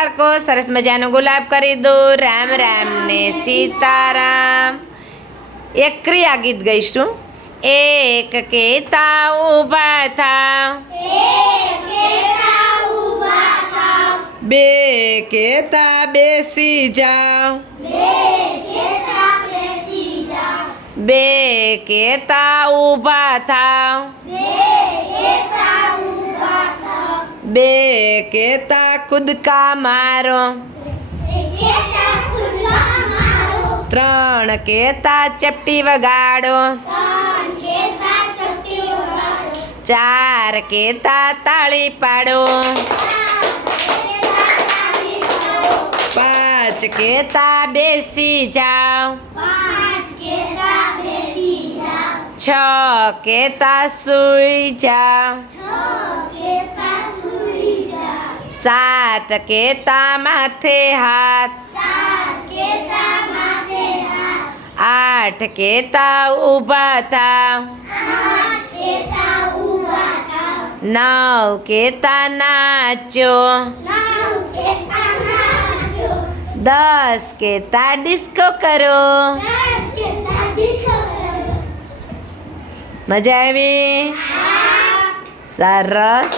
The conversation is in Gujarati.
બાળકો, સરસ મજાનો ગુલાબ કરી દો. રામ રામ ને સીતારામ. એક ક્રિયા ગીત ગઈશું. એક કેતા ઊભા થા, બે કેતા બેસી જાઓ, બે કેતા ઊભા થાવ, બે કેતા કૂદકા મારો, ત્રણ કેતા ચપટી વગાડો, ચાર કેતા તાળી પાડો, પાંચ કેતા બેસી જાઓ, છ કેતા સૂઈ જાઓ, સાત કેતા માથે હાથ, આઠ કેતા ઊભા થાવ, નવ કેતા નાચો, 10 કેતા ડિસ્કો કરો. મજા આવી? સરસ.